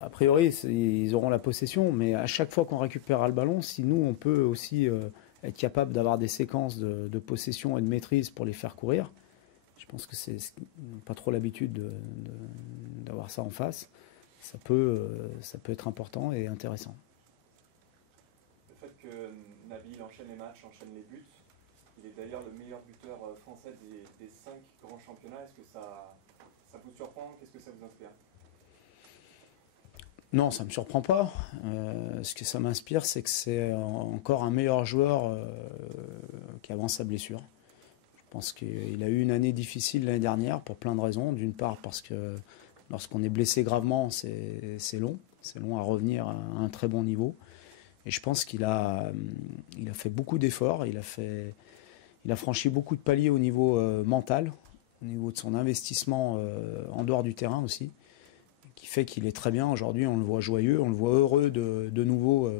A priori, ils auront la possession, mais à chaque fois qu'on récupérera le ballon, si nous, on peut aussi être capable d'avoir des séquences de possession et de maîtrise pour les faire courir, je pense que c'est pas trop l'habitude d'avoir ça en face. Ça peut être important et intéressant. Le fait que Nabil enchaîne les matchs, enchaîne les buts, il est d'ailleurs le meilleur buteur français des 5 grands championnats. Est-ce que ça vous surprend? Qu'est-ce que ça vous inspire? Non, ça ne me surprend pas. Ce que ça m'inspire, c'est que c'est encore un meilleur joueur qui avance sa blessure. Je pense qu'il a eu une année difficile l'année dernière pour plein de raisons. D'une part parce que lorsqu'on est blessé gravement, c'est long. C'est long à revenir à un très bon niveau. Et je pense qu'il a fait beaucoup d'efforts. Il a franchi beaucoup de paliers au niveau mental, au niveau de son investissement en dehors du terrain aussi, qui fait qu'il est très bien aujourd'hui. On le voit joyeux, on le voit heureux de nouveau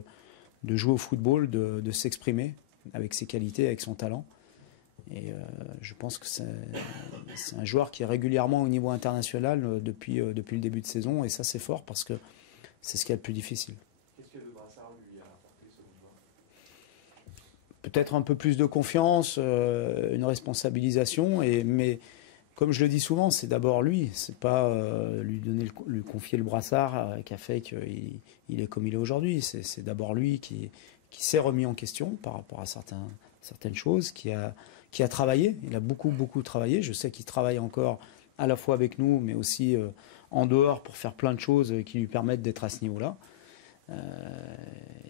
de jouer au football, de s'exprimer avec ses qualités, avec son talent. Et je pense que c'est un joueur qui est régulièrement au niveau international depuis le début de saison. Et ça, c'est fort parce que c'est ce qui est le plus difficile. Qu'est-ce que le Brassard lui a apporté selon toi? Peut-être un peu plus de confiance, une responsabilisation. Mais comme je le dis souvent, c'est d'abord lui. C'est pas lui confier le brassard qui a fait qu'il est comme il est aujourd'hui. C'est d'abord lui qui s'est remis en question par rapport à certaines choses, qui a travaillé. Il a beaucoup travaillé. Je sais qu'il travaille encore à la fois avec nous, mais aussi en dehors pour faire plein de choses qui lui permettent d'être à ce niveau-là.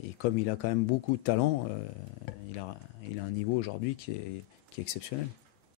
Et comme il a quand même beaucoup de talent, il a un niveau aujourd'hui qui est exceptionnel.